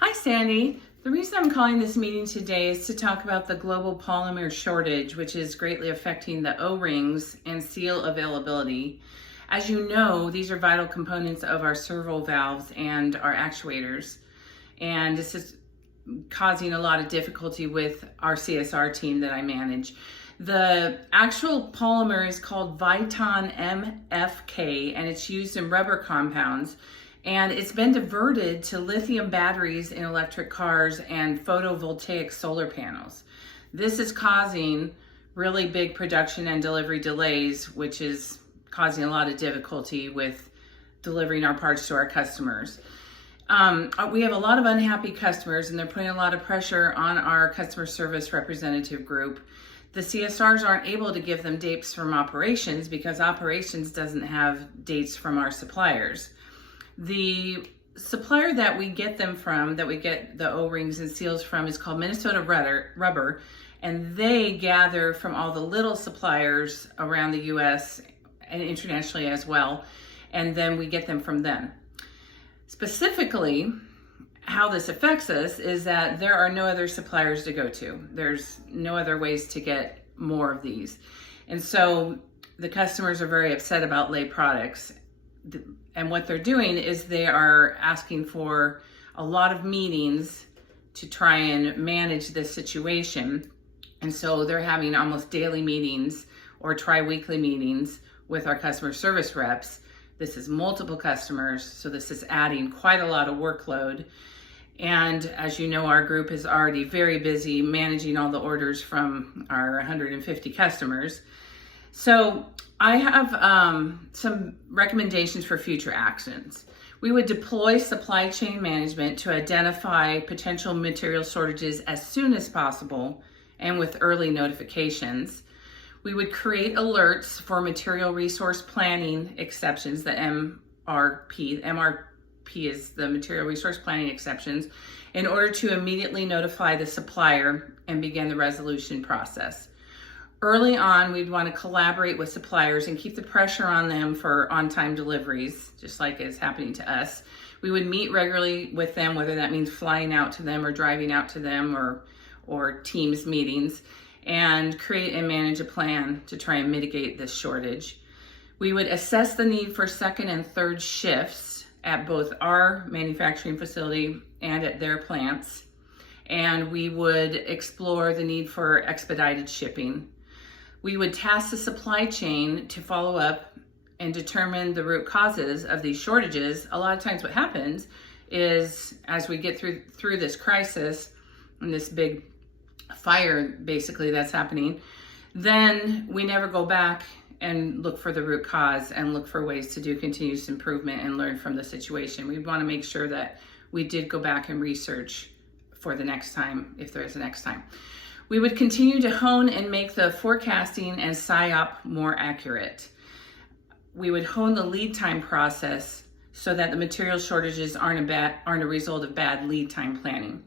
Hi, Sandy. The reason I'm calling this meeting today is to talk about the global polymer shortage, which is greatly affecting the O-rings and seal availability. As you know, these are vital components of our servo valves and our actuators, and this is causing a lot of difficulty with our CSR team that I manage. The actual polymer is called Viton MFK, and it's used in rubber compounds. And it's been diverted to lithium batteries in electric cars and photovoltaic solar panels. This is causing really big production and delivery delays, which is causing a lot of difficulty with delivering our parts to our customers. We have a lot of unhappy customers, and they're putting a lot of pressure on our customer service representative group. The CSRs aren't able to give them dates from operations because operations doesn't have dates from our suppliers. The supplier that we get them from, that we get the O-rings and seals from, is called Minnesota Rubber, and they gather from all the little suppliers around the US and internationally as well, and then we get them from them. Specifically, how this affects us is that there are no other suppliers to go to. There's no other ways to get more of these. And so the customers are very upset about lay products. And what they're doing is they are asking for a lot of meetings to try and manage this situation. And so they're having almost daily meetings or tri-weekly meetings with our customer service reps. This is multiple customers, so this is adding quite a lot of workload. And as you know, our group is already very busy managing all the orders from our 150 customers. So I have some recommendations for future actions. We would deploy supply chain management to identify potential material shortages as soon as possible and with early notifications. We would create alerts for material resource planning exceptions, the MRP. MRP is the material resource planning exceptions, in order to immediately notify the supplier and begin the resolution process. Early on, we'd want to collaborate with suppliers and keep the pressure on them for on-time deliveries, just like is happening to us. We would meet regularly with them, whether that means flying out to them or driving out to them or Teams meetings, and create and manage a plan to try and mitigate this shortage. We would assess the need for second and third shifts at both our manufacturing facility and at their plants. And we would explore the need for expedited shipping. We would task the supply chain to follow up and determine the root causes of these shortages. A lot of times what happens is, as we get through this crisis and this big fire basically that's happening, then we never go back and look for the root cause and look for ways to do continuous improvement and learn from the situation. We want to make sure that we did go back and research for the next time, if there is a next time. We would continue to hone and make the forecasting and SIOP more accurate. We would hone the lead time process so that the material shortages aren't a result of bad lead time planning.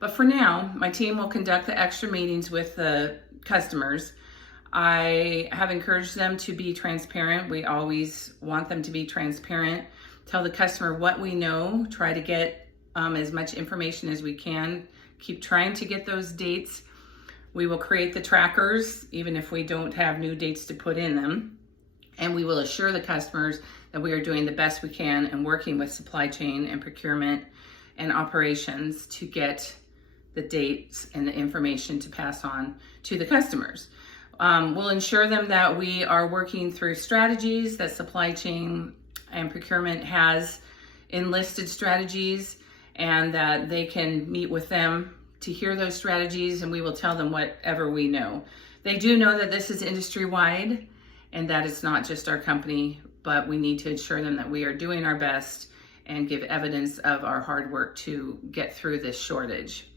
But for now, my team will conduct the extra meetings with the customers. I have encouraged them to be transparent. We always want them to be transparent. Tell the customer what we know, try to get as much information as we can. Keep trying to get those dates. We will create the trackers, even if we don't have new dates to put in them. And we will assure the customers that we are doing the best we can and working with supply chain and procurement and operations to get the dates and the information to pass on to the customers. We'll ensure them that we are working through strategies, that supply chain and procurement has enlisted strategies, and that they can meet with them to hear those strategies, and we will tell them whatever we know. They do know that this is industry-wide and that it's not just our company, but we need to ensure them that we are doing our best and give evidence of our hard work to get through this shortage.